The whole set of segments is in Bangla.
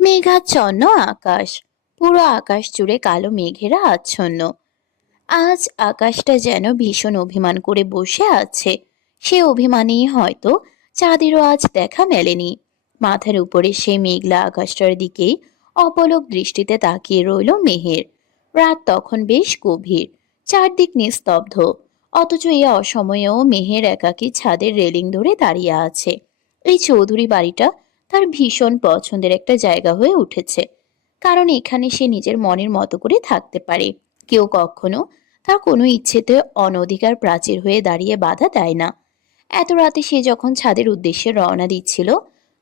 মেঘাচ্ছন্ন আকাশ। পুরো আকাশ জুড়ে কালো মেঘেরা আচ্ছন্ন। আজ আকাশটা যেন ভীষণ অভিমান করে বসে আছে। সে অভিমানেই হয়তো চাঁদেরও আজ দেখা মেলেনি। মাথার উপরে সে মেঘলা আকাশটার দিকেই অপলক দৃষ্টিতে তাকিয়ে রইল মেহের। রাত তখন বেশ গভীর, চারদিক নিস্তব্ধ। অথচ এই অসময়েও মেহের একাকী ছাদের রেলিং ধরে দাঁড়িয়ে আছে। এই চৌধুরী বাড়িটা তার ভীষণ পছন্দের একটা জায়গা হয়ে উঠেছে, কারণ এখানে সে নিজের মনের মতো করে থাকতে পারে। কেউ কখনো তার কোনো ইচ্ছেতে অনধিকার প্রাচীর হয়ে দাঁড়িয়ে বাধা দেয় না। এত রাতে সে যখন ছাদের উদ্দেশ্যে রওনা দিচ্ছিল,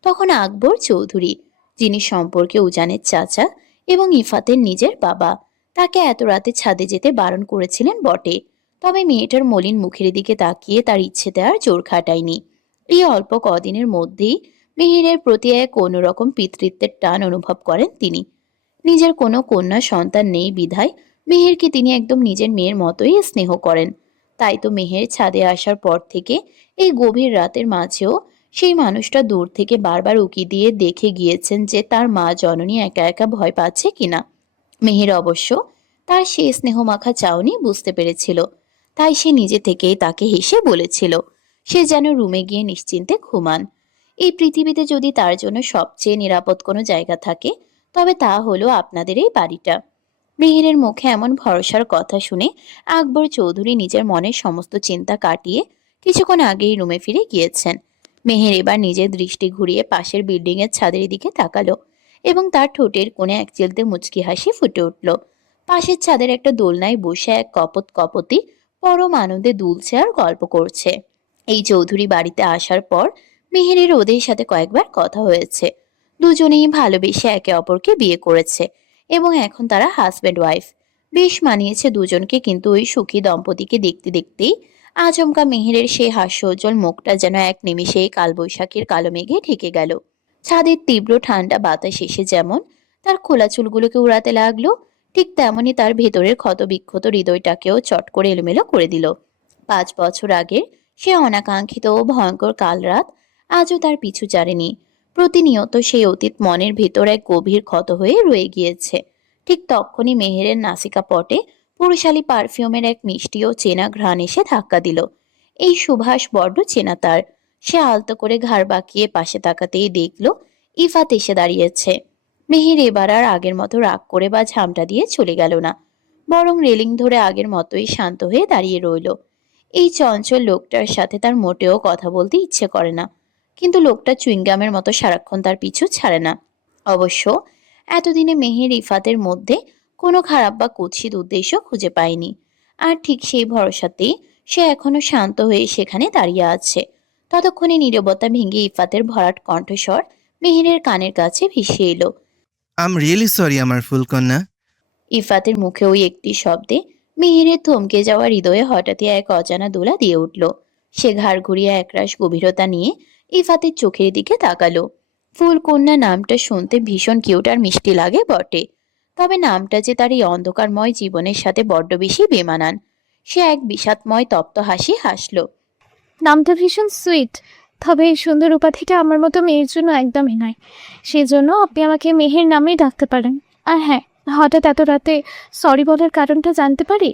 তখন আকবর চৌধুরী, যিনি সম্পর্কে উজানের চাচা এবং ইফাতের নিজের বাবা, তাকে এত রাতে ছাদে যেতে বারণ করেছিলেন বটে। তবে মেয়েটার মলিন মুখের দিকে তাকিয়ে তার ইচ্ছেতে আর জোর খাটায়নি। এই অল্প কদিনের মধ্যেই মিহিরের প্রতি এক অন্যরকম পিতৃত্বের টান অনুভব করেন তিনি। নিজের কোনো কন্যা সন্তান নেই বিধায় মেহেরকে তিনি একদম নিজের মেয়ের মতোই স্নেহ করেন। তাই তো মেহের ছাদে আসার পর থেকে এই গভীর রাতের মাঝেও সেই মানুষটা দূর থেকে বারবার উকি দিয়ে দেখে গিয়েছেন যে তার মা জননী একা একা ভয় পাচ্ছে কিনা। মেহের অবশ্য তার সেই স্নেহমাখা চাউনি বুঝতে পেরেছিল। তাই সে নিজে থেকেই তাকে হেসে বলেছিল সে যেন রুমে গিয়ে নিশ্চিন্তে ঘুমান। এই পৃথিবীতে যদি তার জন্য সবচেয়ে নিরাপদ কোনো জায়গা থাকে, তবে তা হলো আপনাদের এই বাড়িটা। মিহিরের মুখে এমন ভরসার কথা শুনে আকবর চৌধুরী নিজের মনের সমস্ত চিন্তা কাটিয়ে কিছুক্ষণ আগেই রুমে ফিরে গিয়েছেন। মেহের এবার নিজের দৃষ্টি ঘুরিয়ে পাশের বিল্ডিং এর ছাদের দিকে তাকালো এবং তার ঠোঁটের কোণে এক চিলতে মুচকি হাসি ফুটে উঠল। পাশের ছাদের একটা দোলনায় বসে এক কপত কপতি পরম আনন্দে দুলছে আর গল্প করছে। এই চৌধুরী বাড়িতে আসার পর মেহেরের ওদের সাথে কয়েকবার কথা হয়েছে। দুজনেই ভালোবেসে একে অপরকে বিয়ে করেছে এবং এখন তারা হাজব্যান্ড ওয়াইফ। বেশ মানিয়েছে দুজনকে, কিন্তু ওই সুখী দম্পতিকে দেখতে দেখতেই আচমকা মেহেরের সেই হাস্যোজ্জ্বল মুখটা যেন এক নিমিষেই কালবৈশাখীর কালো মেঘে ঢেকে গেল। ছাদের তীব্র ঠান্ডা বাতাস এসে যেমন তার খোলা চুলগুলোকে উড়াতে লাগলো, ঠিক তেমনি তার ভেতরের ক্ষতবিক্ষত হৃদয়টাকেও চট করে এলোমেলো করে দিল। 5 বছর আগের সে অনাকাঙ্ক্ষিত ও ভয়ঙ্কর কাল রাত আজও তার পিছু ছাড়েনি। প্রতিনিয়ত সেই অতীত মনের ভেতর এক গভীর ক্ষত হয়ে রয়ে গিয়েছে। ঠিক তখনই মেহেরের নাসিকা পটে পুরুষালী পারফিউমের এক মিষ্টি ও চেনা ঘ্রাণ এসে ধাক্কা দিল। এই সুবাস বড্ড চেনা তার। সে আলতো করে ঘাড় বাঁকিয়ে পাশে তাকাতেই দেখল ইফাত এসে দাঁড়িয়েছে। মেহের এবার আর আগের মতো রাগ করে বা ঝামটা দিয়ে চলে গেল না, বরং রেলিং ধরে আগের মতোই শান্ত হয়ে দাঁড়িয়ে রইল। এই চঞ্চল লোকটার সাথে তার মোটেও কথা বলতে ইচ্ছে করে না, কিন্তু লোকটা চুইংগামের মতো সারাক্ষণ তার পিছু ছাড়ে না। অবশ্য এতদিনে মেহের ইফাতের মধ্যে কোনো খারাপ বা কুৎসিত উদ্দেশ্য খুঁজে পায়নি। আর ঠিক সেই ভরসাতেই সে এখনো শান্ত হয়ে সেখানে দাঁড়িয়ে আছে। ততক্ষণে নীরবতা ভেঙে ইফাতের ভরাট কণ্ঠস্বর মেহেরের কানের কাছে ভেসে এলো। আই এম রিয়েলি সরি আমার ফুলকন্যা। ইফাতের মুখে ওই একটি শব্দে মিহিরের থমকে যাওয়া হৃদয়ে হঠাৎই এক অজানা দোলা দিয়ে উঠল। সে ঘাড় ঘুরিয়ে একরাশ গভীরতা নিয়ে ইফাতের চোখের দিকে তাকালো। ফুলকন্যা নামটা শুনতে ভীষণ কিউট আর মিষ্টি লাগে বটে, তবে নামটা যে তার এই অন্ধকারময় জীবনের সাথে বড্ড বেশি বেমানান। সে এক বিষাদময় তপ্ত হাসি হাসল। নামটা ভীষণ সুইট, তবে এই সুন্দর উপাধিটা আমার মতো মেয়ের জন্য একদমই নয়। সেজন্য আপনি আমাকে মেহের নামেই ডাকতে পারেন। আর হ্যাঁ, হঠাৎ এত রাতে সরি বলার কারণটা জানতে পারি?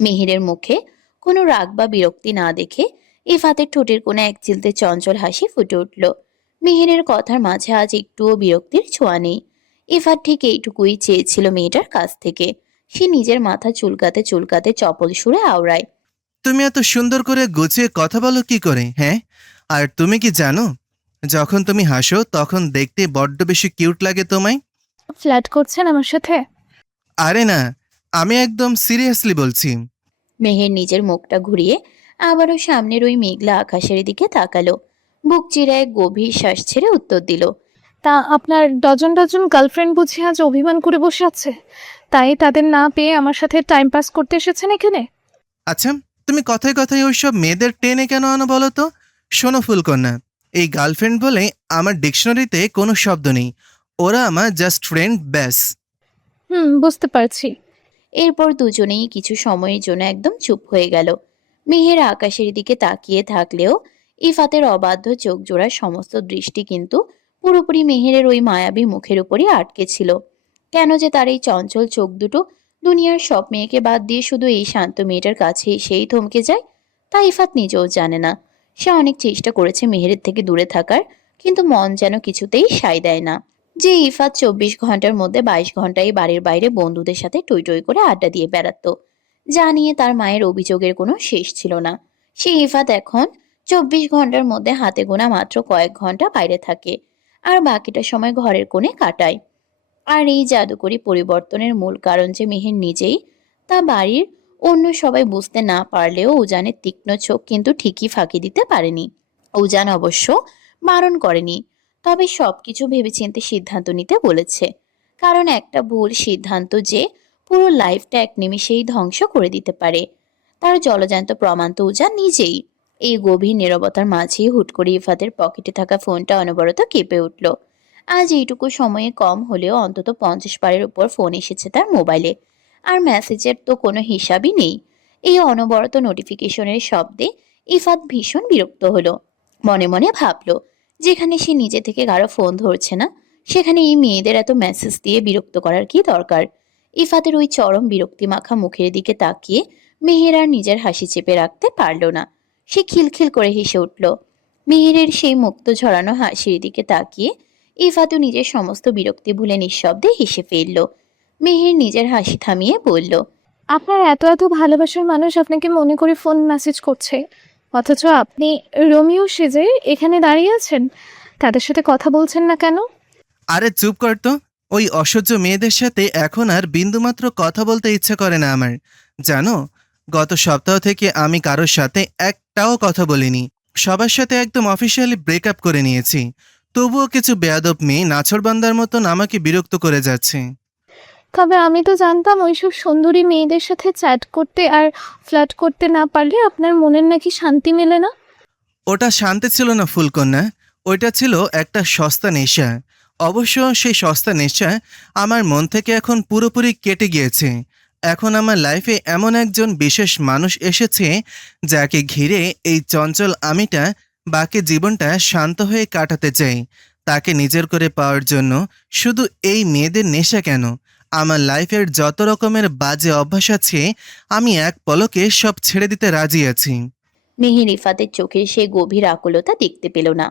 মিহিরের মুখে কোনো রাগ বা বিরক্তি না দেখে ইফাতের ঠোঁটের কোণে এক চিলতে চঞ্চল হাসি ফুটে উঠল। মিহিরের কথার মাঝে আজ একটুও বিরক্তির ছোঁয়া নেই। ইফাত ঠিক এইটুকুই চেয়েছিল মেয়েটার কাছ থেকে। সে নিজের মাথা চুলকাতে চুলকাতে চপল সুরে আওড়ায়। তুমি এত সুন্দর করে গুছিয়ে কথা বলো কি করে, হ্যাঁ? আর তুমি কি জানো, যখন তুমি হাসো তখন দেখতে বড্ড বেশি কিউট লাগে তোমায়। ফ্ল্যাট করছেন আমার সাথে? আরে না, আমি একদম সিরিয়াসলি বলছি। মেহের নিজের মুখটা ঘুরিয়ে আবারও সামনের ওই মেঘলা আকাশের দিকে তাকালো। বুক চিরে এক গভীর শ্বাস ছেড়ে উত্তর দিল। তা আপনার ডজন ডজন গার্লফ্রেন্ড বুঝি আজ অভিমান করে বসে আছে, তাই তাদের না পেয়ে আমার সাথে টাইম পাস করতে এসেছেন এখানে? আচ্ছা, তুমি কথায় কথায় ওইসব মেয়েদের টেনে কেন আনো বলো তো? শোনো ফুলকন্যা, এই গার্লফ্রেন্ড বলে আমার ডিকশনারিতে কোনো শব্দ নেই। ওরা আমার জাস্ট ফ্রেন্ড, ব্যাস। বুঝতে পারছি। এরপর দুজনেই কিছু সময়ের জন্য একদম চুপ হয়ে গেল। মেহের আকাশের দিকে তাকিয়ে থাকলেও ইফাতের অবাধ্য চোখ জোড়ার সমস্ত দৃষ্টি কিন্তু পুরোপুরি মেহেরের ওই মায়াবী মুখের উপরই আটকে ছিল। কেন যে তার এই চঞ্চল চোখ দুটো দুনিয়ার সব মেয়েকে বাদ দিয়ে শুধু এই শান্ত মেয়েটার কাছে এসেই থমকে যায়, তা ইফাত নিজেও জানে না। সে অনেক চেষ্টা করেছে মেহেরের থেকে দূরে থাকার, কিন্তু মন যেন কিছুতেই সায় দেয় না। যে ইফাত 24 ঘন্টার মধ্যে 22 ঘন্টাই বাড়ির বাইরে বন্ধুদের সাথে টই টই করে আড্ডা দিয়ে বেড়াতো, যা নিয়ে তার মায়ের অভিযোগের কোনো শেষ ছিল না। সেই ইফাত এখন 24 ঘন্টার মধ্যে হাতে গোনা মাত্র কয়েক ঘন্টা বাইরে থাকে, আর বাকিটা সময় ঘরের কোণে কাটায়। আর এই জাদুকরী পরিবর্তনের মূল কারণ যে মেহের নিজেই, তা বাড়ির অন্য সবাই বুঝতে না পারলেও উজানের তীক্ষ্ণ চোখ কিন্তু ঠিকই ফাঁকি দিতে পারেনি। উজান অবশ্য বারণ করেনি, তবে সবকিছু ভেবেচিন্তে সিদ্ধান্ত নিতে বলেছে, কারণ একটা ভুল সিদ্ধান্ত যে পুরো লাইফটা এক নিমিষেই ধ্বংস করে দিতে পারে, তার জলজান্ত প্রমাণ তো উজান নিজেই। এই গভীর নীরবতার মাঝেই হুট করে ইফাতের পকেটে থাকা ফোনটা অনবরত কেঁপে উঠল। আজ এইটুকু সময়ে কম হলেও অন্তত 50 বারের উপর ফোন এসেছে তার মোবাইলে, আর মেসেজের তো কোনো হিসাবই নেই। এই অনবরত নোটিফিকেশনের শব্দে ইফাত ভীষণ বিরক্ত হলো। মনে মনে ভাবলো, যেখানে সে নিজে থেকে কারো ফোন ধরছে না, সেখানে এই মেয়েদের এত মেসেজ দিয়ে বিরক্ত করার কি দরকার। ইফাতের ওই চরম বিরক্তি মাখা মুখের দিকে তাকিয়ে মেহের আর নিজের হাসি চেপে রাখতে পারল না। সে খিলখিল করে হেসে উঠল। মেহেরের সেই মুক্ত ঝরানো হাসির দিকে তাকিয়ে ইফাতও নিজের সমস্ত বিরক্তি ভুলে নিঃশব্দে হেসে ফেলল। মেহের নিজের হাসি থামিয়ে বলল, আপনার এত এত ভালোবাসার মানুষ আপনাকে মনে করে ফোন মেসেজ করছে, অথচ আপনি রোমিও সেজে এখানে দাঁড়িয়ে আছেন। তাদের সাথে কথা বলছেন না কেন? আরে চুপ কর তো। ওই অসহ্য মেয়েদের সাথে এখন আর বিন্দুমাত্র কথা বলতে ইচ্ছা করে না আমার। জানো, গত সপ্তাহ থেকে আমি কারোর সাথে একটাও কথা বলিনি। সবার সাথে একদম অফিসিয়ালি ব্রেকআপ করে নিয়েছি। তবুও কিছু বেয়াদব মেয়ে নাছোড়বান্দার মতন আমাকে বিরক্ত করে যাচ্ছে। তবে আমি তো জানতাম ওইসব সুন্দরী মেয়েদের সাথে চ্যাট করতে আর ফ্লার্ট করতে না পারলে আপনার মনের নাকি শান্তি মেলে না। ওটা শান্তি ছিল না ফুলকন্যা, ওইটা ছিল একটা সস্তা নেশা। অবশ্য সেই সস্তা নেশা আমার মন থেকে এখন পুরোপুরি কেটে গিয়েছে। এখন আমার লাইফে এমন একজন বিশেষ মানুষ এসেছে, যাকে ঘিরে এই চঞ্চল আমিটা বাকি জীবনটা শান্ত হয়ে কাটাতে চাই। তাকে নিজের করে পাওয়ার জন্য শুধু এই মেয়েদের নেশা কেন, আমার লাইফের যত রকমের বাজে অভ্যাস আছে আমি এক পলকে সব ছেড়ে দিতে রাজি আছি। মেহের ইফাতের চোখের সেই গভীর আকুলতা দেখতে পেল না,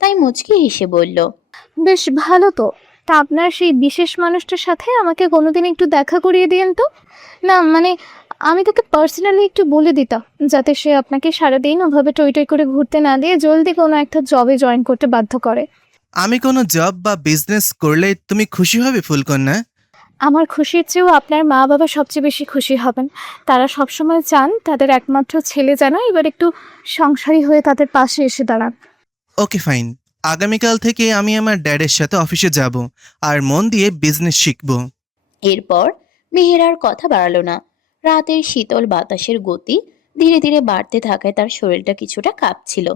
তাই মুচকি হেসে বলল, বেশ ভালো তো। তা আপনার সেই বিশেষ মানুষটার সাথে আমাকে কোনোদিন একটু দেখা করিয়ে দিয়েন তো। না মানে, আমি তাকে পার্সোনালি একটু বলে দিতাম, যাতে সে আপনাকে সারাদিন ওভাবে টই টই করে ঘুরতে না দিয়ে জলদি কোনো একটা জবে জয়েন করতে বাধ্য করে। আমি কোনো জব বা বিজনেস করলে তুমি খুশি হবে ফুলকন্যা? আমার খুশির চেয়েও আপনার মা বাবা সবচেয়ে বেশি খুশি হবেন। তারা সবসময় চান তাদের একমাত্র ছেলে যেন এবার একটু সংসারী হয়ে তাদের পাশে এসে দাঁড়ান। ওকে ফাইন, আগামীকাল থেকে আমি আমার ড্যাডের সাথে অফিসে যাব আর মন দিয়ে বিজনেস শিখব। এরপর মেহের আর কথা বাড়ালো না। রাতের শীতল বাতাসের গতি ধীরে ধীরে বাড়তে থাকায় তার শরীরটা কিছুটা কাঁপছিল,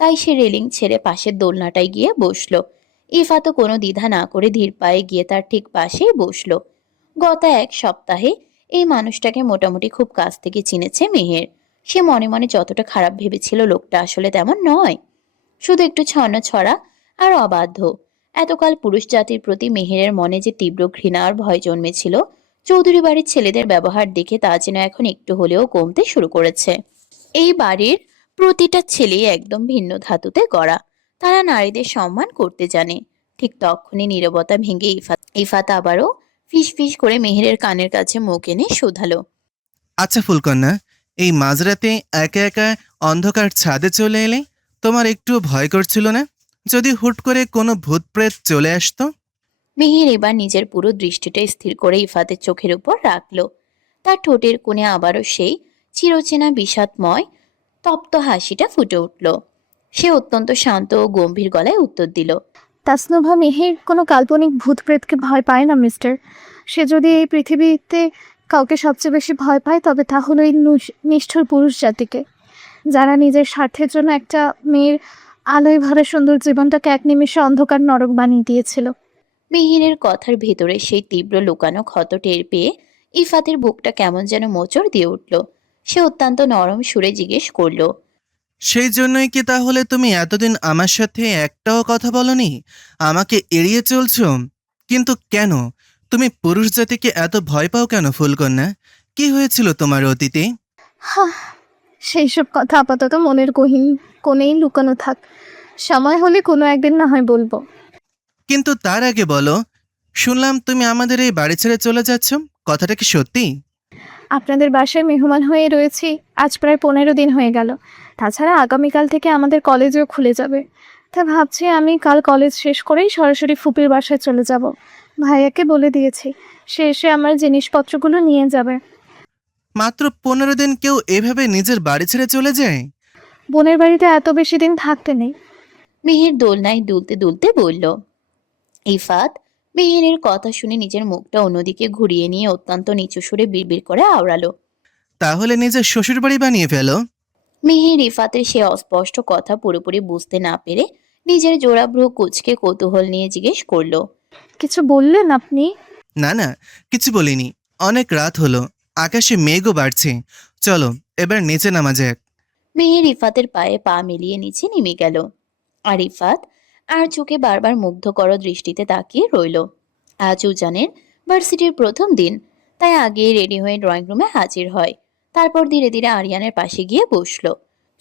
তাই সে রেলিং ছেড়ে পাশের দোলনাটায় গিয়ে বসলো। ইফাতও কোনো দ্বিধা না করে ধীর পায়ে গিয়ে তার ঠিক পাশেই বসলো। গত এক সপ্তাহে এই মানুষটাকে মোটামুটি খুব কাছ থেকে চিনেছে মেহের। সে মনে মনে যতটা খারাপ ভেবেছিল, লোকটা আসলে তেমন নয়, শুধু একটু ছন্নছড়া আর অবাধ্য। এতকাল পুরুষ জাতির প্রতি মেহেরের মনে যে তীব্র ঘৃণা আর ভয় জন্মেছিল, চৌধুরী বাড়ির ছেলেদের ব্যবহার দেখে তা যেন এখন একটু হলেও কমতে শুরু করেছে। এই বাড়ির প্রতিটা ছেলেই একদম ভিন্ন ধাতুতে গড়া। তারা নারীদের সম্মান করতে জানে। ঠিক তখনই নীরবতা ভেঙে ইফাত আবারও ফিস ফিস করে মেহেরের কানের কাছে মুখ এনে শোধালো, আচ্ছা ফুলকন্যা, এই মাঝরাতে একা একা অন্ধকার ছাদে চলে এলে তোমার একটু ভয় করছিল না? যদি হুট করে কোনো ভূত প্রেত চলে আসতো? মেহের এবার নিজের পুরো দৃষ্টিটা স্থির করে ইফাতের চোখের উপর রাখলো। তার ঠোঁটের কোণে আবারও সেই চিরচেনা বিষাদময় তপ্ত হাসিটা ফুটে উঠল। সে অত্যন্ত শান্ত ও গম্ভীর গলায় উত্তর দিল, তাসনুভা মেহের কোনো কাল্পনিক ভূত প্রেতকে ভয় পায় না মিস্টার। সে যদি এই পৃথিবীতে কাউকে সবচেয়ে বেশি ভয় পায়, তবে তা হলো এই নিষ্ঠুর পুরুষ জাতিকে, যারা নিজের স্বার্থের জন্য একটা মেয়ের আলোয় ভরা সুন্দর জীবনটাকে এক নিমেষে অন্ধকার নরক বানিয়ে দিয়েছিল। মেহেরের কথার ভেতরে সেই তীব্র লুকানো ক্ষত টের পেয়ে ইফাতের বুকটা কেমন যেন মোচড় দিয়ে উঠল। সে অত্যন্ত নরম সুরে জিজ্ঞেস করল, সেই জন্যই কি তাহলে তুমি এতদিন আমার সাথে একটাও কথা বলনি? আমাকে এড়িয়ে চলছো? কিন্তু কেন? তুমি পুরুষ জাতিকে এত ভয় পাও কেন ফুলকন্যা? কি হয়েছিল তোমার অতীতে? হাহ, সেই সব কথা আপাতত মনের কোণেই লুকানো থাক। সময় হলে কোনো একদিন না হয় বলবো। কিন্তু তার আগে বলো, শুনলাম তুমি আমাদের এই বাড়ি ছেড়ে চলে যাচ্ছ। কথাটা কি সত্যি? আপনাদের বাসায় মেহমান হয়ে রয়েছি আজ প্রায় 15 দিন হয়ে গেল। তাছাড়া আগামীকাল থেকে আমাদের কলেজও খুলে যাবে। তা ভাবছি আমি কাল কলেজ শেষ করেই সরাসরি ফুপির বাসায় চলে যাব। ভাইয়াকে বলে দিয়েছি, সে এসে আমার জিনিসপত্রগুলো নিয়ে যাবে। মাত্র 15 দিন কেউ এভাবে নিজের বাড়ি ছেড়ে চলে যায়? বোনের বাড়িতে এত বেশি দিন থাকতে নেই। মেহের দোলনায় দুলতে দুলতে বলল। ইফাত মেহেরের কথা শুনে নিজের মুখটা অন্যদিকে ঘুরিয়ে নিয়ে অত্যন্ত নিচু সুরে বিড়বিড় করে আওড়ালো। তাহলে নিজের শ্বশুর বাড়ি বানিয়ে ফেলো। মেহের ইফাতের সে অস্পষ্ট কথা পুরোপুরি বুঝতে না পেরে নিজের জোড়া ভ্রু কুঁচকে কৌতূহল নিয়ে জিজ্ঞেস করলো। কিছু বললেন আপনি? না না, কিছু বলিনি। অনেক রাত হলো, আকাশে মেঘও বাড়ছে। চলো এবার নিচে নামা যাক। মেহের ইফাতের পায়ে পা মিলিয়ে নিচে নেমে গেল। আর ইফাত আর চোখে বারবার মুগ্ধকর দৃষ্টিতে তাকিয়ে রইল। আজ উজানের ভার্সিটির প্রথম দিন, তাই আগে রেডি হয়ে ড্রয়িং রুমে হাজির হয়। তারপর ধীরে ধীরে আরিয়ানের পাশে গিয়ে বসলো।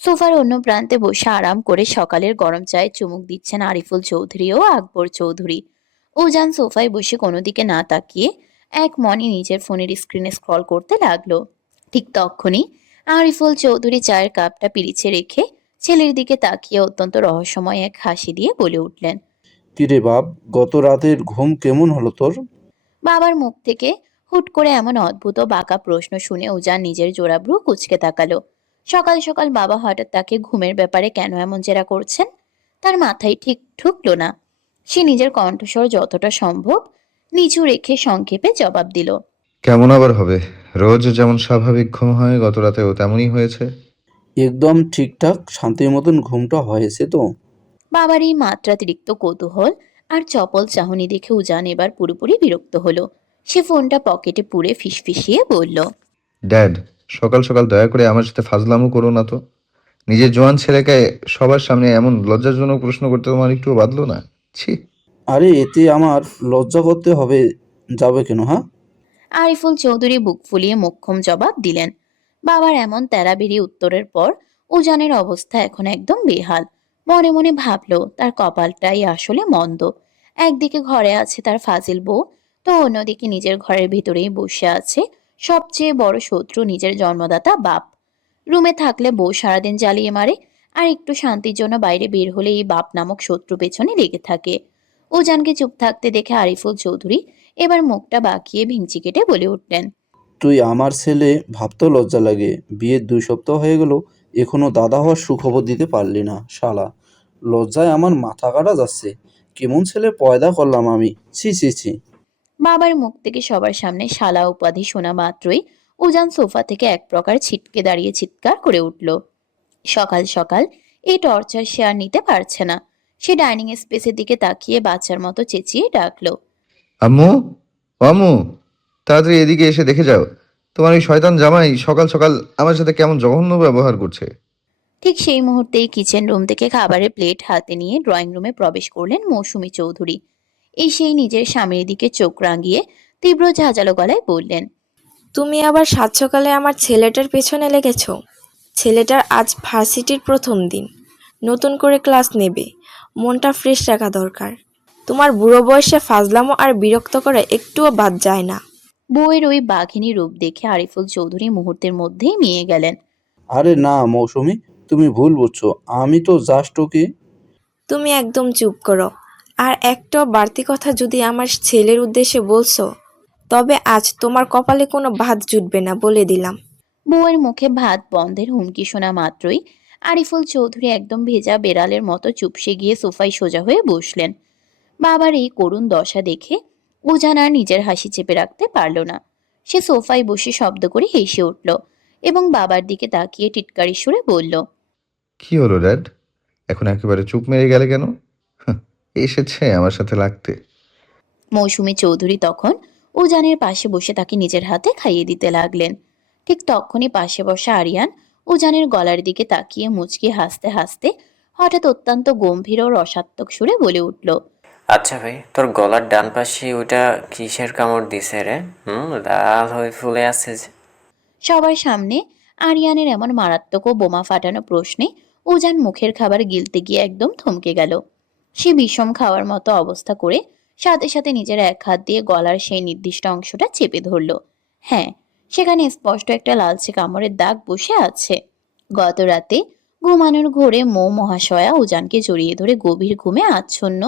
সোফার অন্য প্রান্তে বসে আরাম করে সকালের গরম চায়ে চুমুক দিচ্ছেন আরিফুল চৌধুরী ও আকবর চৌধুরী। উজান সোফায় বসে কোনো দিকে না তাকিয়ে এক মনে নিজের ফোনের স্ক্রিনে স্ক্রল করতে লাগলো। ঠিক তখনই আরিফুল চৌধুরী চায়ের কাপটা পিরিচে রেখে ছেলের দিকে তাকিয়ে অত্যন্ত রহস্যময় এক হাসি দিয়ে বলে উঠলেন। কিরে বাপ, গত রাতের ঘুম কেমন হলো তোর? বাবার মুখ থেকে হুট করে এমন অদ্ভুত ও বাঁকা প্রশ্ন শুনে উজান নিজের জোড়াব্রু কুঁচকে তাকালো। সকাল সকাল বাবা হঠাৎ তাকে ঘুমের ব্যাপারে কেন এমন জেরা করছেন তার মাথায় ঠিক ঢুকলো না। সে নিজের কণ্ঠস্বর যতটা সম্ভব নিচু রেখে সংক্ষেপে জবাব দিল। কেমন আবার হবে? রোজ যেমন স্বাভাবিক ঘুম হয় গত রাতেও তেমনই হয়েছে। একদম ঠিকঠাক শান্তির মতন ঘুমটা হয়েছে তো? বাবার এই মাত্রাতিরিক্ত কৌতূহল আর চপল চাহনি দেখে উজান এবার পুরোপুরি বিরক্ত হলো। সে ফোনটা পকেটে পুরে ফিসফিসিয়ে বলল। ড্যাড, সকাল সকাল দয়া করে আমার সাথে ফাজলামো করো না তো। নিজের জোয়ান ছেলেকে সবার সামনে এমন লজ্জাজনক প্রশ্ন করতে তোমার একটুও বাধলো না? ছি। আরে এতে আমার লজ্জা করতে হবে যাবে কেন, হ্যাঁ? আরিফুল চৌধুরী বুক ফুলিয়ে মোক্ষম জবাব দিলেন। বাবার এমন তেড়াবেড়ি উত্তরের পর উজানের অবস্থা এখন একদম বেহাল। মনে মনে ভাবলো তার কপালটাই আসলে মন্দ। একদিকে ঘরে আছে তার ফাজিল বউ, তো অন্যদিকে নিজের ঘরের ভিতরেই বসে আছে সবচেয়ে বড় শত্রু নিজের জন্মদাতা বাপ। রুমে থাকলে বউ সারাদিন জ্বালিয়ে মারে, আর একটু শান্তির জন্য বাইরে বের হলে এই বাপ নামক শত্রু পেছনে লেগে থাকে। উজানকে চুপ থাকতে দেখে আরিফুল চৌধুরী এবার মুখটা বাঁকিয়ে ভিঞ্চি কেটে বলে উঠলেন। তুই আমার ছেলে ভাবতেও লজ্জা লাগে। বিয়ের 2 সপ্তাহ হয়ে গেল, এখনো দাদা হওয়ার সুখবর দিতে পারলি না শালা। লজ্জায় আমার মাথা কাটা যাচ্ছে। কেমন ছেলে পয়দা করলাম আমি, ছি ছি ছি। বাবার মুখ থেকে সবার সামনে শালা উপাধি শোনা মাত্রই উজান সোফা থেকে এক প্রকার ছিটকে দাঁড়িয়ে চিৎকার করে উঠল। সকাল সকাল এই টর্চার সে আর নিতে পারছে না। সে ডাইনিং স্পেসের দিকে তাকিয়ে বাচ্চার মতো চেঁচিয়ে ডাকলো। আম্মু, ও আম্মু, তাড়াতাড়ি এদিকে এসে দেখে যাও। তোমার ওই শয়তান জামাই সকাল সকাল আমার সাথে কেমন জঘন্য ব্যবহার করছে। ঠিক সেই মুহূর্তেই কিচেন রুম থেকে খাবারের প্লেট হাতে নিয়ে ড্রয়িং রুমে প্রবেশ করলেন মৌসুমী চৌধুরী। এসেই নিজের স্বামীর দিকে চোখ রাঙিয়ে তীব্র ঝাঁঝালো গলায় বললেন। তুমি আবার সাত সকালে আমার ছেলেটার পেছনে লেগেছো? ছেলেটার আজ ভার্সিটির প্রথম দিন, নতুন করে ক্লাস নেবে, মনটা ফ্রেশ রাখা দরকার। তোমার বুড়ো বয়সে ফাজলামো আর বিরক্ত করে একটুও বাদ যায় না। বউয়ের ওই বাঘিনী রূপ দেখে আরিফুল চৌধুরী মুহূর্তের মধ্যেই মিয়ে গেলেন। আরে না মৌসুমি, তুমি ভুল বুঝছো। আমি তো জাস্ট ওকে। তুমি একদম চুপ করো। আর একটা বাড়তি কথা যদি আমার ছেলের উদ্দেশ্যে বলছো, তবে আজ তোমার কপালে কোনো ভাত জুটবে না বলে দিলাম। বউয়ের মুখে ভাত বন্ধের হুমকি শোনা মাত্রই আরিফুল চৌধুরী একদম ভেজা বেড়ালের মতো চুপসে গিয়ে সোফায় সোজা হয়ে বসলেন। বাবার এই করুণ দশা দেখে উজান আর নিজের হাসি চেপে রাখতে পারল না। সে সোফায় বসে শব্দ করে হেসে উঠল এবং বাবার দিকে তাকিয়ে টিটকারি সুরে বলল। কি হলো ড্যাড, এখন একেবারে চুপ মেরে গেলে কেন? হাহ, এসেছে আমার সাথে লাগতে। মৌসুমী চৌধুরী তখন উজানের পাশে বসে তাকে নিজের হাতে খাইয়ে দিতে লাগলেন। ঠিক তখনই পাশে বসা আরিয়ান উজানের গলার দিকে তাকিয়ে মুচকি হাসতে হাসতে হঠাৎ অত্যন্ত গম্ভীর ও রসাত্মক সুরে বলে উঠল, আচ্ছা ভাই, তোর গলার ডান পাশে ওইটা কিসের কামড় দিছে রে? লাল হয়ে ফুলে আছে যে। সবার সামনে আরিয়ানের এমন মারাত্মক ও বোমা ফাটানো প্রশ্নে উজান মুখের খাবার গিলতে গিয়ে একদম থমকে গেল। সে বিষম খাওয়ার মতো অবস্থা করে সাথে সাথে নিজের এক হাত দিয়ে গলার সেই নির্দিষ্ট অংশটা চেপে ধরল। হ্যাঁ, সেখানে স্পষ্ট একটা লালচে কামড়ের দাগ বসে আছে। গত রাতে ঘুমানোর ঘোরে মহাশয়া উজানকে জড়িয়ে ধরে গভীর ঘুমে আচ্ছন্ন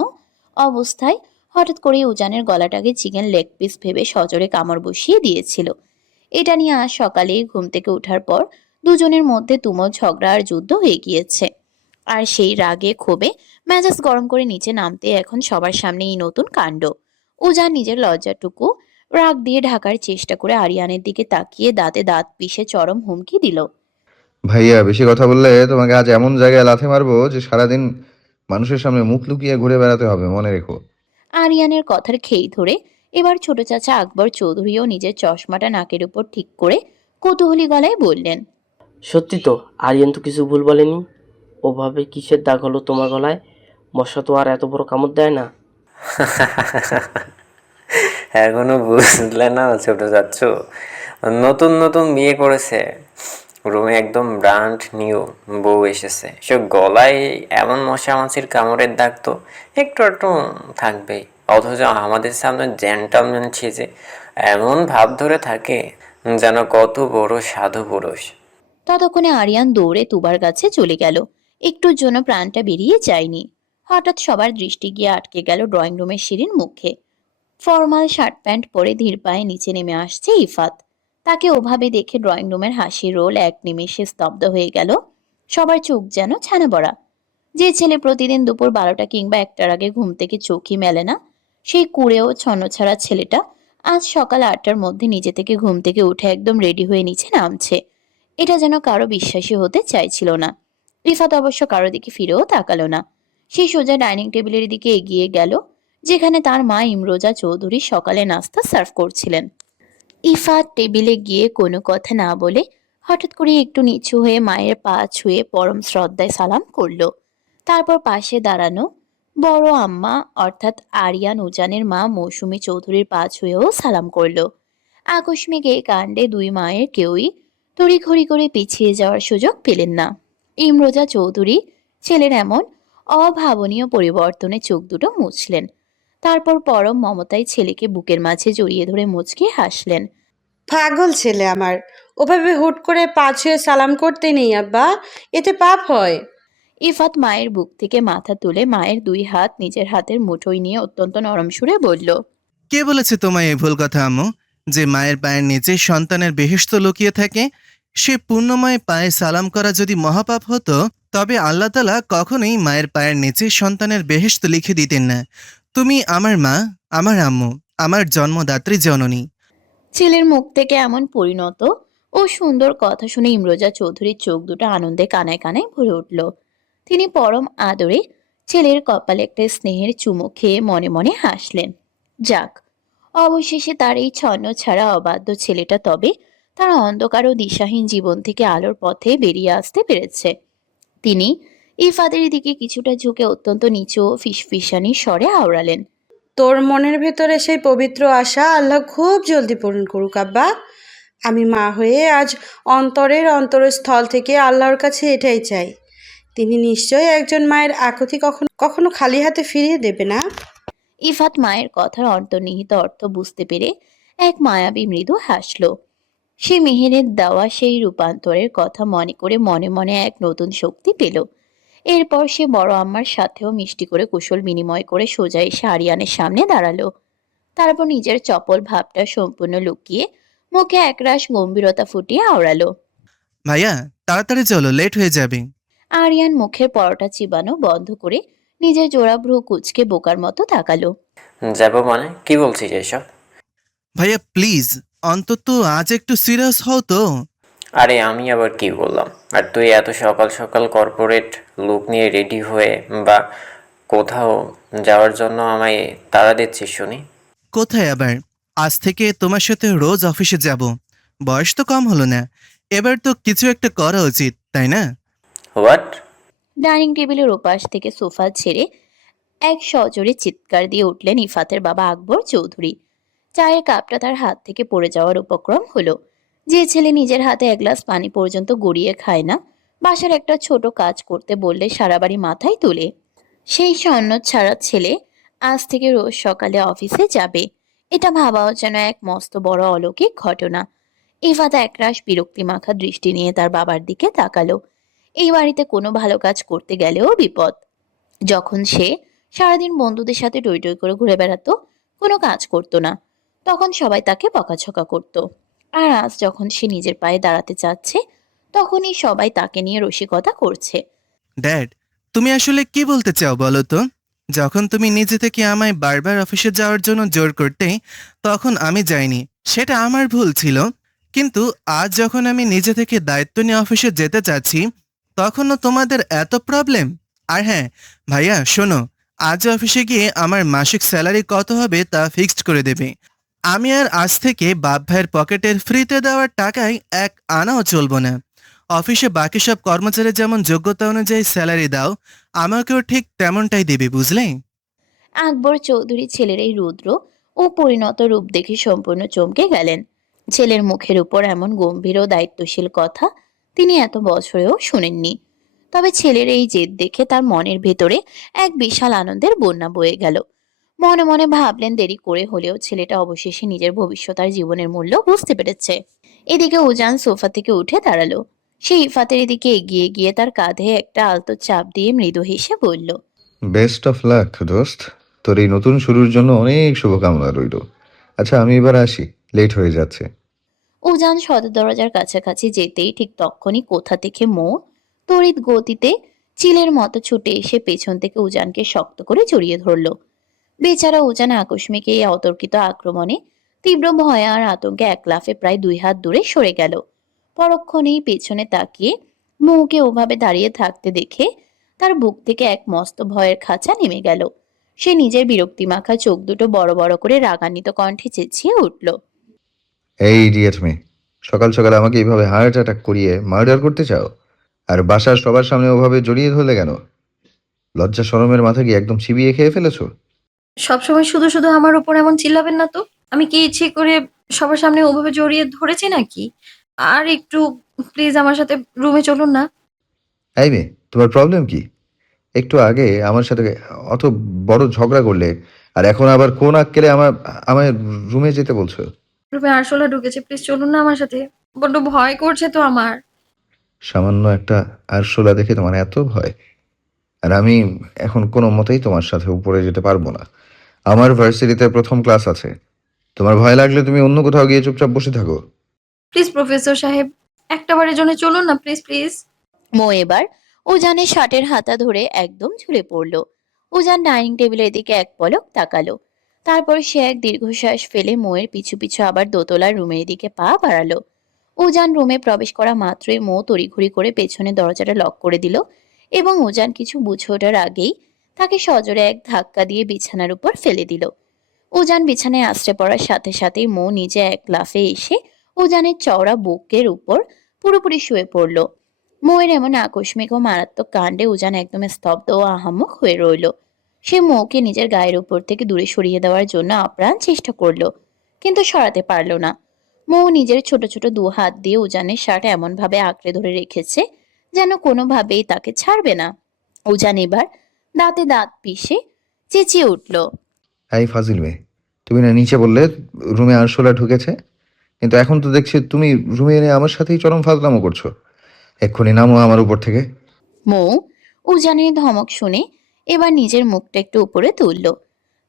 অবস্থায় হঠাৎ করে উজানের গলাটাকে চিকেন লেগ পিস ভেবে সজোরে কামড় বসিয়ে দিয়েছিল। এটা নিয়ে আজ সকালে ঘুম থেকে ওঠার পর দুজনের মধ্যে তুমুল ঝগড়া আর যুদ্ধ হয়ে গিয়েছে। আর সেই রাগে ক্ষোভে মেজাজ গরম করে নিচে নামতে এখন সবার সামনে এই নতুন কাণ্ড। উজান নিজের লজ্জাটুকু রাগ দিয়ে ঢাকার চেষ্টা করে আরিয়ানের দিকে তাকিয়ে দাঁতে দাঁত পিষে চরম হুমকি দিল। ভাইয়া, বেশি কথা বললে তোমাকে আজ এমন জায়গায় লাথি মারবো যে সারাদিন মানুষের সামনে মুখ লুকিয়ে ঘুরে বেড়াতে হবে, মনে রেখো। আরিয়ানের কথার খেই ধরে এবার ছোট চাচা আকবর চৌধুরীও নিজের চশমাটা নাকের উপর ঠিক করে কৌতূহলী গলায় বললেন, সত্যি তো, আরিয়ান তো কিছু ভুল বলেনি। ওভাবে কিসের দাগ হলো তোমার গলায়? মশা তো আর এত বড় কামড় দেয় না। এখনো বুঝলে না ছোট যাচ্ছ? নতুন নতুন বিয়ে করেছে, রুমে একদম ব্র্যান্ড নিউ বউ এসেছে, সে গলায় এমন মশা মাছির কামড়ের দাগ তো একটু একটু থাকবেই। অথচ আমাদের সামনে জেন্টলম্যান সেজে এমন ভাব ধরে থাকে যেন কত বড় সাধু পুরুষ। ততক্ষণে আরিয়ান দৌড়ে তুবার কাছে চলে গেল। একটুর জন্য প্রাণটা বেরিয়ে যায়নি। হঠাৎ সবার দৃষ্টি গিয়ে আটকে গেল ড্রয়িং রুমের সিঁড়ির মুখে। ফর্মাল শার্ট প্যান্ট পরে ধীর পায়ে নিচে নেমে আসছে ইফাত। তাকে ওভাবে দেখে ড্রয়িং রুমের হাসির রোল এক নিমেষে স্তব্ধ হয়ে গেল। সবার চোখ যেন ছানা বড়া। যে ছেলে প্রতিদিন দুপুর 12টা কিংবা 1টার আগে ঘুম থেকে চোখই মেলে না, সেই কুঁড়েও ছন্নছাড়া ছেলেটা আজ সকাল 8টার মধ্যে নিজে থেকে ঘুম থেকে উঠে একদম রেডি হয়ে নিচে নামছে। এটা যেন কারো বিশ্বাসী হতে চাইছিল না। রিফাত অবশ্য কারো দিকে ফিরেও তাকালো না। সে সোজা ডাইনিং টেবিলের দিকে এগিয়ে গেল, যেখানে তার মা ইমরোজা চৌধুরী সকালে নাস্তা সার্ভ করছিলেন। ইফাত টেবিলে গিয়ে কোনো কথা না বলে হঠাৎ করে একটু নিচু হয়ে মায়ের পা ছুঁয়ে পরম শ্রদ্ধায় সালাম করলো। তারপর পাশে দাঁড়ানো বড় আম্মা অর্থাৎ আরিয়ান উজানের মা মৌসুমী চৌধুরীর পা ছুঁয়েও সালাম করলো। আকস্মিক এই কাণ্ডে দুই মায়ের কেউই তড়িঘড়ি করে পিছিয়ে যাওয়ার সুযোগ পেলেন না। ইমরোজা চৌধুরী ছেলের এমন অভাবনীয় পরিবর্তনে চোখ দুটো মুছলেন। তারপর পরম মমতায় ছেলেকে বুকের মাঝে জড়িয়ে ধরে মুচকে হাসলেন। পাগল ছেলে আমার, ওভাবে হুট করে পা ছুঁয়ে সালাম করতে নেই আব্বা, এতে পাপ হয়। ইফাত মায়ের বুক থেকে মাথা তুলে মায়ের দুই হাত নিজের হাতের মুঠোয় নিয়ে অত্যন্ত নরম সুরে বলল, কে বলেছে তোমায় এই ভুল কথা আম্মু, যে মায়ের পায়ের নিচে সন্তানের বেহেশত লুকিয়ে থাকে? সে পুণ্যময় পায়ে সালাম করা যদি মহাপাপ হতো, তবে আল্লাহ তাআলা কখনোই মায়ের পায়ের নিচে সন্তানের বেহেশত লিখে দিতেন না। তুমি আমার মা, আমার আম্মু, আমার জন্মদাত্রী জননী। ছেলের মুখ থেকে এমন পরিণত ও সুন্দর কথা শুনে ইমরোজা চৌধুরীর চোখ দুটো আনন্দে কানায় কানায় ভরে উঠল। তিনি পরম আদরে ছেলের কপালে একটা স্নেহের চুমু খেয়ে মনে মনে হাসলেন। যাক, অবশেষে তার এই ছন্ন ছাড়া অবাধ্য ছেলেটা তবে তার অন্ধকার ও দিশাহীন জীবন থেকে আলোর পথে বেরিয়ে আসতে পেরেছে। তিনি ইফাদের দিকে কিছুটা ঝুঁকে অত্যন্ত নিচু ও ফিসফিসানি স্বরে আওড়ালেন, তোর মনের ভেতরে সেই পবিত্র আশা আল্লাহ খুব জলদি পূরণ করুক আব্বা। আমি মা হয়ে আজ অন্তরের অন্তরস্থল থেকে আল্লাহর কাছে এটাই চাই, তিনি নিশ্চয়ই একজন মায়ের আকুতি কখনো কখনো খালি হাতে ফিরিয়ে দেবে না। ইফাত মায়ের কথার অন্তর্নিহিত অর্থ বুঝতে পেরে এক মায়াবী মৃদু হাসল। সে মেহেরের দেওয়া সেই রূপান্তরের কথা মনে করে মনে মনে এক নতুন শক্তি পেল। এরপর সে বড় আম্মার সাথেও মিষ্টি করে কুশল বিনিময় করে সোজা এসে আরিয়ানের সামনে দাঁড়ালো। তারপর নিজের চপল ভাবটা সম্পূর্ণ লুকিয়ে মুখে একরাশ গম্ভীরতা ফুটিয়ে আওড়ালো, ভাইয়া, তাড়াতাড়ি চলো, লেট হয়ে যাবে। আরিয়ান মুখের পরোটা চিবানো বন্ধ করে নিজের জোড়া ভ্রু কুঁচকে বোকার মতো তাকালো। যাবো মানে কি বলছিস এসব? ভাইয়া প্লিজ, অন্তত আজ একটু সিরিয়াস হও তো। আরে আমি আবার কি বললাম? আর তুই এত সকাল সকাল কর্পোরেট লুক নিয়ে রেডি হয়ে বা কোথাও যাওয়ার জন্য আমায় তাড়া দিচ্ছিস শুনি? কোথায় আবার? আজ থেকে তোমার সাথে রোজ অফিসে যাব। বয়স তো কম হলো না, এবার তো কিছু একটা করা উচিত, তাই না? হোয়াট? ডাইনিং টেবিলের ওপাশ থেকে সোফা ছেড়ে এক সজোরে চিৎকার দিয়ে উঠলেন ইফাতের বাবা আকবর চৌধুরী। চায়ের কাপটা তার হাত থেকে পড়ে যাওয়ার উপক্রম হলো। যে ছেলে নিজের হাতে এক গ্লাস পানি পর্যন্ত গড়িয়ে খায় না, বাসার একটা ছোট কাজ করতে বললে সারা বাড়ি মাথায় তুলে, সেই সন্ন ছাড়া ছেলে আজ থেকে রোজ সকালে অফিসে যাবে। এটা ভাবাও যেন এক মস্ত বড় অলৌকিক ঘটনা। ইফাত একরাশ বিরক্তি মাখা দৃষ্টি নিয়ে তার বাবার দিকে তাকালো। এই বাড়িতে কোনো ভালো কাজ করতে গেলেও বিপদ। যখন সে সারাদিন বন্ধুদের সাথে টই টই করে ঘুরে বেড়াতো, কোনো কাজ করতো না, তখন সবাই তাকে বকাঝকা করত। আর আজ যখন সে নিজের পায়ে দাঁড়াতে চাচ্ছে, তখনই সবাই তাকে নিয়ে রসিকতা করছে। ড্যাড, তুমি আসলে কি বলতে চাও বলো তো? যখন তুমি নিজে থেকে আমায় বারবার অফিসে যাওয়ার জন্য জোর করতে, তখন আমি যাইনি, সেটা আমার ভুল ছিল। কিন্তু আজ যখন আমি নিজে থেকে দায়িত্ব নিয়ে অফিসে যেতে চাচ্ছি, তখনও তোমাদের এত প্রবলেম? আর হ্যাঁ ভাইয়া, শোনো, আজ অফিসে গিয়ে আমার মাসিক স্যালারি কত হবে তা ফিক্সড করে দেবে। আমি আর আজ থেকে বাপ ভাইয়ের পকেটের ফ্রিতে দেওয়ার টাকায় এক আনাও চলবো না। অফিসে বাকি সব কর্মচারী যেমন যোগ্যতা অনুযায়ী স্যালারি দাও, আমাকেও ঠিক তেমনটাই দেবে, বুঝলে? আকবর চৌধুরী ছেলের এই রুদ্র ও পরিণত রূপ দেখে সম্পূর্ণ চমকে গেলেন। ছেলের মুখের উপর এমন গম্ভীর ও দায়িত্বশীল কথা তিনি এত বছরেও শুনেননি। তবে ছেলের এই জেদ দেখে তার মনের ভেতরে এক বিশাল আনন্দের বন্যা বয়ে গেল। মনে মনে ভাবলেন, দেরি করে হলেও ছেলেটা অবশেষে নিজের ভবিষ্যৎ আর জীবনের মূল্য বুঝতে পেরেছে। এদিকে উজান সোফা থেকে উঠে দাঁড়ালো। সে ইফাতের দিকে এগিয়ে গিয়ে তার কাঁধে একটা আলতো চাপ দিয়ে মৃদু হেসে বলল, বেস্ট অফ লাক দোস্ত, তোর এই নতুন শুরুর জন্য অনেক শুভকামনা রইল। আচ্ছা, আমি এবার আসি, লেট হয়ে যাচ্ছে। উজান সদর দরজার কাছাকাছি যেতেই ঠিক তখনই কোথা থেকে তড়িৎ গতিতে চিলের মতো ছুটে এসে পেছন থেকে উজানকে শক্ত করে জড়িয়ে ধরলো। বেচারা উজান আকস্মিক এই অতর্কিত আক্রমণে তীব্র ভয় আর আতঙ্কে এক লাফে প্রায় 2 হাত দূরে সরে গেল। পরক্ষণেই পেছনে তাকিয়ে মৌকে ওভাবে দাঁড়িয়ে থাকতে দেখে তার বুক থেকে এক মস্ত ভয়ের খাঁচা নেমে গেল। সে নিজের বিরক্তি মাখা চোখ দুটো বড় বড় করে রাগান্বিত কণ্ঠে চেঁচিয়ে উঠল, এই ইডিয়েট মেয়ে, সকাল সকাল আমাকে এইভাবে হার্ট অ্যাটাক করিয়ে মার্ডার করতে চাও? আর বাসার সবার সামনে ওভাবে জড়িয়ে ধরলে কেন? লজ্জা শরমের মাথা কি একদম চিবিয়ে খেয়ে ফেলেছো? সবসময় শুধু শুধু আমার উপর এমন চিল্লাবেন না তো। আমি কি ইচ্ছে করে সবার সামনে ওভাবে জড়িয়ে ধরেছি নাকি? আর একটু প্লিজ আমার সাথে রুমে চলুন না। এই মেয়ে, তোমার প্রবলেম কি? একটু আগে আমার সাথে অত বড় ঝগড়া করলে, আর এখন আবার কোন আক্কেলে আমায় রুমে যেতে বলছো? রুমে আরশোলা ঢুকেছে, প্লিজ চলুন না আমার সাথে। বড্ড ভয় করছে তো আমার। সামান্য একটা আরশোলা দেখে তোমার এত ভয়? আর আমি এখন কোনো মতেই তোমার সাথে উপরে যেতে পারবো না। আমার ভার্সিটিতে প্রথম ক্লাস আছে। তোমার ভয় লাগলে তুমি অন্য কোথাও গিয়ে চুপচাপ বসে থাকো। প্লিজ প্রফেসর সাহেব, একটা বারের জন্য চলুন না, প্লিজ প্লিজ। এবার উজানের শার্টের হাতা ধরে একদম ঝুলে পড়ল। উজান ডাইনিং টেবিলের দিকে এক পলক তাকালো। তারপর সে এক দীর্ঘশ্বাস ফেলে মোয়ের পিছু পিছু আবার দোতলার রুমের দিকে পা বাড়ালো। উজান রুমে প্রবেশ করা মাত্রই তড়িঘড়ি করে পেছনে দরজাটা লক করে দিল এবং উজান কিছু বুঝে ওঠার আগেই তাকে সজোরে এক ধাক্কা দিয়ে বিছানার উপর ফেলে দিল। উজান বিছানায় আশ্রে পড়ার সাথে সাথেই নিজে এক লাফে এসে উজানের চওড়া বুকের উপর পুরোপুরি শুয়ে পড়ল। মৌয়ের এমন আকস্মিক ও মারাত্মক কাণ্ডে উজান একদম স্তব্ধ ও আহাম্মক হয়ে রইল। সে মৌকে নিজের গায়ের উপর থেকে দূরে সরিয়ে দেওয়ার জন্য আপ্রাণ চেষ্টা করলো, কিন্তু সরাতে পারল না। মৌ নিজের ছোট ছোট 2 হাত দিয়ে উজানের শার্ট এমন ভাবে আঁকড়ে ধরে রেখেছে যেন কোনোভাবেই তাকে ছাড়বে না। উজান এবার দাঁতে দাঁত পিষে চেঁচিয়ে উঠল, এই ফাজিল মেয়ে, তুমি না নিচে বললে রুমে আরশোলা ঢুকেছে? কিন্তু এখন তো দেখছি তুমি রুমে এনে আমার সাথেই চরম ফাজলামো করছো। এক্ষুনি নামো আমার উপর থেকে। মৌ উজানের ধমক শুনে এবার নিজের মুখটা একটু উপরে তুলল।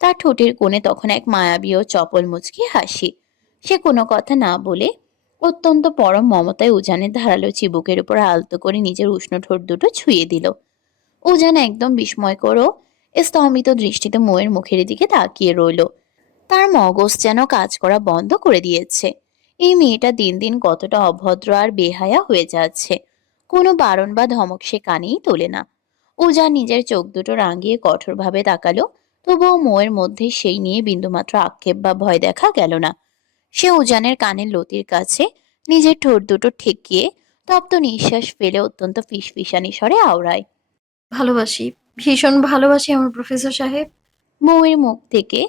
তার ঠোঁটের কোণে তখন এক মায়াবী ও চপল মুচকি হাসি। সে কোনো কথা না বলে অত্যন্ত পরম মমতায় উজানের ধারালো চিবুকের উপর আলতো করে নিজের উষ্ণ ঠোঁট দুটো ছুঁয়ে দিল। উজান একদম বিস্ময়কর ও স্তম্ভিত দৃষ্টিতে মৌয়ের মুখের দিকে তাকিয়ে রইল। তার মগজ যেন কাজ করা বন্ধ করে দিয়েছে। এই মেয়েটা দিন দিন কতটা অভদ্র আর বেহায়া হয়ে যাচ্ছে। কোনো বারণ বা ধমক সে কানেই তোলে না। উজান নিজের চোখ দুটো রাঙিয়ে কঠোরভাবে তাকালো, তবুও মৌয়ের মধ্যে সেই নিয়ে বিন্দুমাত্র আক্ষেপ বা ভয় দেখা গেল না। সে উজানের কানের লতির কাছে নিজের ঠোঁট দুটো ঠেকিয়ে তপ্ত নিঃশ্বাস ফেলে অত্যন্ত ফিসফিসানি স্বরে আওড়ায়। ভালোবাসি, ভীষণ ভালোবাসি আমার প্রফেসর সাহেব। মৌয়ের মুখ থেকে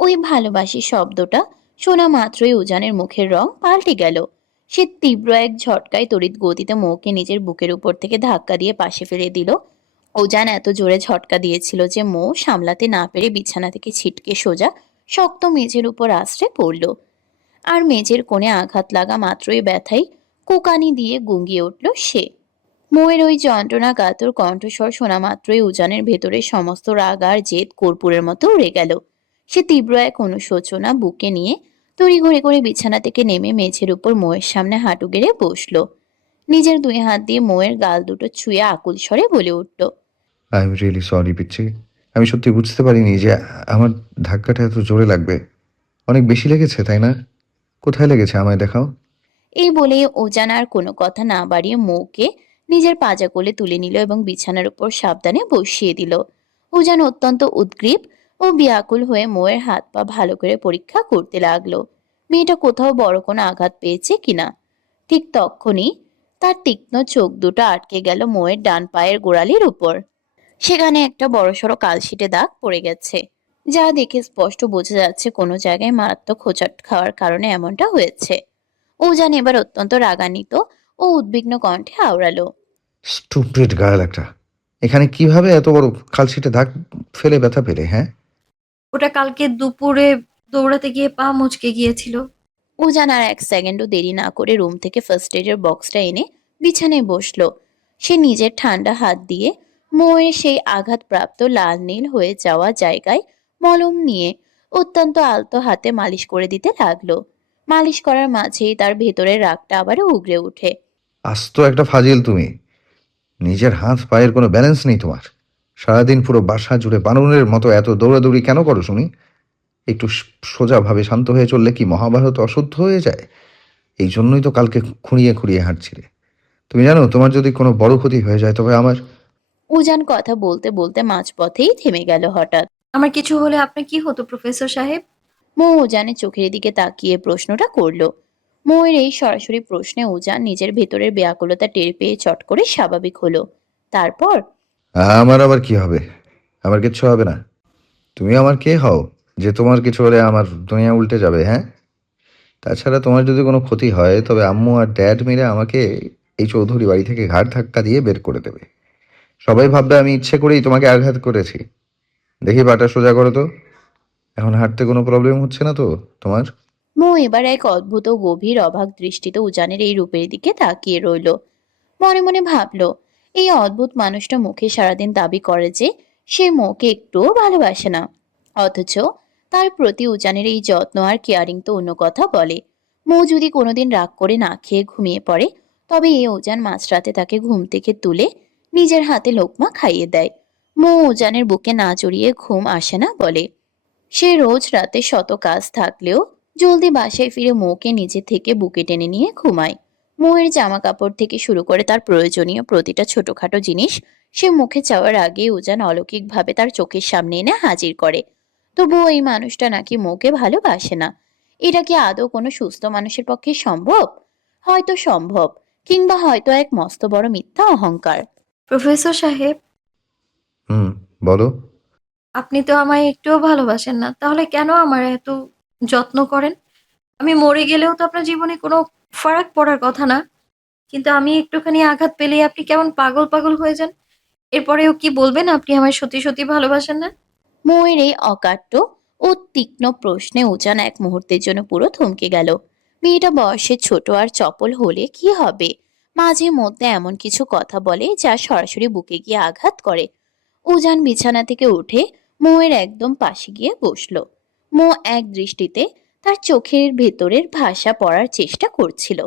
ওই ভালোবাসি শব্দটা শোনা মাত্রই উজানের মুখের রং পাল্টে গেল। সে তীব্র এক ঝটকায় তড়িৎ গতিতে মৌকে নিজের বুকের উপর থেকে ধাক্কা দিয়ে পাশে ফেলে দিল। উজান এত জোরে ঝটকা দিয়েছিল যে মৌ সামলাতে না পেরে বিছানা থেকে ছিটকে সোজা শক্ত মেঝের উপর আছড়ে পড়ল। আর মেঝের কোণে আঘাত লাগা মাত্রই ব্যথায় কোকানি দিয়ে গুঙ্গিয়ে উঠল সে। মৌয়ের ওই যন্ত্রণা কাতর কণ্ঠস্বর শোনা মাত্রই উজানের ভেতরে সমস্ত রাগ আর জেদ কর্পূরের মতো উড়ে গেল। সে তীব্র এক অনুশোচনা বুকে নিয়ে তড়িঘড়ি করে বিছানা থেকে নেমে মেঝের উপর মৌয়ের সামনে হাঁটু গেড়ে বসলো। নিজের দুই হাত দিয়ে মৌয়ের গাল দুটো ছুঁয়ে আকুল স্বরে বলে উঠল, আই এম রিয়েলি সরি পিচ্ছি। আমি সত্যি বুঝতে পারিনি যে আমার ধাক্কাটা এত জোরে লাগবে। অনেক বেশি লেগেছে, তাই না? কোথায় লেগেছে আমায় দেখাও। এই বলে উজান আর কোনো কথা না বাড়িয়ে মৌকে নিজের পাজা কোলে তুলে নিল এবং বিছানার উপর সাবধানে বসিয়ে দিল। উজান অত্যন্ত উদ্গ্রীব ও ব্যাকুল হয়ে মৌয়ের হাত পা ভালো করে পরীক্ষা করতে লাগলো, মেয়েটা কোথাও বড় কোনো আঘাত পেয়েছে কিনা। ঠিক তখনই তার তীক্ষ্ণ চোখ দুটো আটকে গেল মৌয়ের ডান পায়ের গোড়ালির উপর। সেখানে একটা বড়সড় কালশিটে দাগ পড়ে গেছে, যা দেখে স্পষ্ট বোঝা যাচ্ছে কোনো জায়গায় মারাত্মক হোঁচট খাওয়ার কারণে এমনটা হয়েছে। উজান এবার অত্যন্ত রাগান্বিত ও উদ্বিগ্ন কণ্ঠে আওড়ালো, স্টুপিড গার্ল একটা। এখানে কিভাবে এত বড় খালসিটে দাগ ফেলে ব্যথা পেলে, হ্যাঁ? ওটা কালকে দুপুরে দৌড়াতে গিয়ে পা মুচকে গিয়েছিল। উজান আর এক সেকেন্ডও দেরি না করে রুম থেকে ফার্স্ট এডের বক্সটা এনে বিছানায় বসলো। সে নিজের ঠান্ডা হাত দিয়ে মৌয়ের সেই আঘাতপ্রাপ্ত লাল নীল হয়ে যাওয়া জায়গায় মলম নিয়ে অত্যন্ত আলতো হাতে মালিশ করে দিতে লাগলো। মালিশ করার মাঝেই তার ভেতরের রাগটা আবারও উগরে ওঠে। আস্ত একটা ফাজিল তুমি। নিজের হাত পায়ের কোনো ব্যালেন্স নেই তোমার। সারাদিন পুরো বাসা জুড়ে বানরের মতো এত দৌড়াদৌড়ি কেন করো শুনি? একটু সোজাভাবে শান্ত হয়ে চললে কি মহাভারত অশুদ্ধ হয়ে যায়? এই জন্যই তো কালকে খুঁড়িয়ে খুঁড়িয়ে হাঁটছিলে। তুমি জানো, তোমার যদি কোনো বড় ক্ষতি হয়ে যায় তবে আমার। উজান কথা বলতে বলতে মাঝপথেই থেমে গেল হঠাৎ। আমার কিছু হলে আপনার কি হতো প্রফেসর সাহেব? মৌ উজানের চোখের দিকে তাকিয়ে প্রশ্নটা করলো। মৌয়ের এই সরাসরি প্রশ্নে উজান নিজের ভেতরের ব্যাকুলতা টের পেয়ে চট করে স্বাভাবিক হলো। তারপর, আমার আবার কি হবে? আমার কিচ্ছু হবে না। তুমি আমার কে হও যে তোমার কিছু হলে আমার দুনিয়া উল্টে যাবে, হ্যাঁ? তাছাড়া তোমার যদি কোনো ক্ষতি হয় তবে আম্মু আর ড্যাড মিলে আমাকে এই চৌধুরী বাড়ি থেকে ঘাড় ধাক্কা দিয়ে বের করে দেবে। সবাই ভাববে আমি ইচ্ছে করেই তোমাকে আঘাত করেছি। দেখি পাটা সোজা করো তো। এখন হাঁটতে কোনো প্রবলেম হচ্ছে না তো তোমার? মৌ এবার এক অদ্ভুত ও গভীর অবাক দৃষ্টিতে উজানের এই রূপের দিকে তাকিয়ে রইল। মনে মনে ভাবলো, এই অদ্ভুত মানুষটা মুখে সারাদিন দাবি করে যে সে মৌকে একটুও ভালোবাসে না, অথচ তার প্রতি উজানের এই যত্ন আর কেয়ারিং তো অন্য কথা বলে। মৌ যদি কোনোদিন রাগ করে না খেয়ে ঘুমিয়ে পড়ে, তবে এই উজান মাঝরাতে তাকে ঘুম থেকে তুলে নিজের হাতে লোকমা খাইয়ে দেয়। মৌ উজানের বুকে না জড়িয়ে ঘুম আসে না বলে। সে রোজ রাতে শত কাজ থাকলেও জলদি বাসায় ফিরে মৌকে নিজে থেকে বুকে টেনে নিয়ে ঘুমায়। মৌয়ের জামা কাপড় থেকে শুরু করে তার প্রয়োজনীয় প্রতিটা ছোটখাটো জিনিস সে মুখে চাওয়ার আগে উজান অলৌকিকভাবে তার চোখের সামনে এনে হাজির করে। তবুও এই মানুষটা নাকি মৌকে ভালোবাসে না। এটা কি আদৌ কোনো সুস্থ মানুষের পক্ষে সম্ভব? হয়তো সম্ভব, কিংবা হয়তো এক মস্ত বড় মিথ্যা অহংকার। প্রফেসর সাহেব, হুম, বলো। আপনি তো আমায় একটুও ভালোবাসেন না, তাহলে কেন আমার এত যত্ন করেন? আমি মরে গেলেও তো আপনার জীবনে কোনো ফারাক পড়ার কথা না, কিন্তু আমি একটুখানি আঘাত পেলেই আপনি কেমন পাগল পাগল হয়ে যান। এরপরেও কি বলবেন আপনি আমায় সত্যি সত্যি ভালোবাসেন না? মৌয়ের এই অকাট্য ও তীক্ষ্ণ প্রশ্নে উজান এক মুহূর্তের জন্য পুরো থমকে গেল। মেয়েটা বয়সে ছোট আর চপল হলে কি হবে, মাঝে মধ্যে এমন কিছু কথা বলে যা সরাসরি বুকে গিয়ে আঘাত করে। উজান বিছানা থেকে উঠে মৌয়ের একদম পাশে গিয়ে বসলো। মৌ এক দৃষ্টিতে তার চোখের ভেতরের ভাষা পড়ার চেষ্টা করছিল।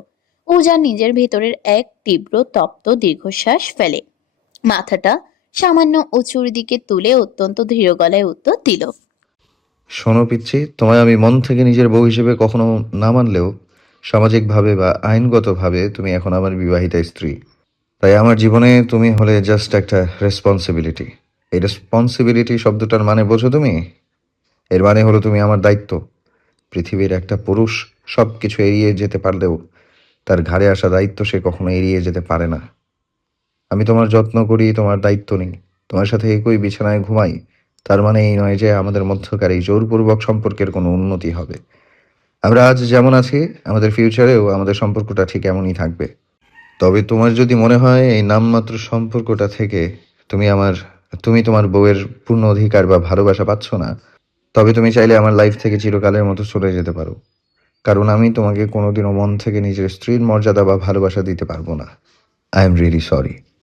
উজান নিজের ভেতরের এক তীব্র তপ্ত দীর্ঘশ্বাস ফেলে মাথাটা সামান্য উঁচুর দিকে তুলে অত্যন্ত দৃঢ় গলায় উত্তর দিল, শোনো পিচ্ছি, তোমায় আমি মন থেকে নিজের বউ হিসেবে কখনো না মানলেও সামাজিকভাবে বা আইনগতভাবে তুমি এখন আমার বিবাহিতা স্ত্রী। তাই আমার জীবনে তুমি হলে জাস্ট একটা রেসপন্সিবিলিটি। এই রেসপন্সিবিলিটি শব্দটার মানে বোঝো তুমি? এর মানে হলো তুমি আমার দায়িত্ব। পৃথিবীর একটা পুরুষ সব কিছু এড়িয়ে যেতে পারলেও তার ঘাড়ে আসা দায়িত্ব সে কখনো এড়িয়ে যেতে পারে না। আমি তোমার যত্ন করি, তোমার দায়িত্ব নিই, তোমার সাথে একই বিছানায় ঘুমাই, তার মানে এই নয় যে আমাদের মধ্যকার এই জোরপূর্বক সম্পর্কের কোনো উন্নতি হবে। আমরা আজ যেমন আছি, আমাদের ফিউচারেও আমাদের সম্পর্কটা ঠিক এমনই থাকবে। তবে তোমার যদি মনে হয় এই নামমাত্র সম্পর্কটা থেকে তুমি তোমার বউয়ের পূর্ণ অধিকার বা ভালোবাসা পাচ্ছ না, তবে তুমি চাইলে আমার লাইফ থেকে চিরকালের মতো চলে যেতে পারো। কারণ আমি তোমাকে কোনোদিনও মন থেকে নিজের স্ত্রীর মর্যাদা বা ভালোবাসা দিতে পারবো না। I am really sorry.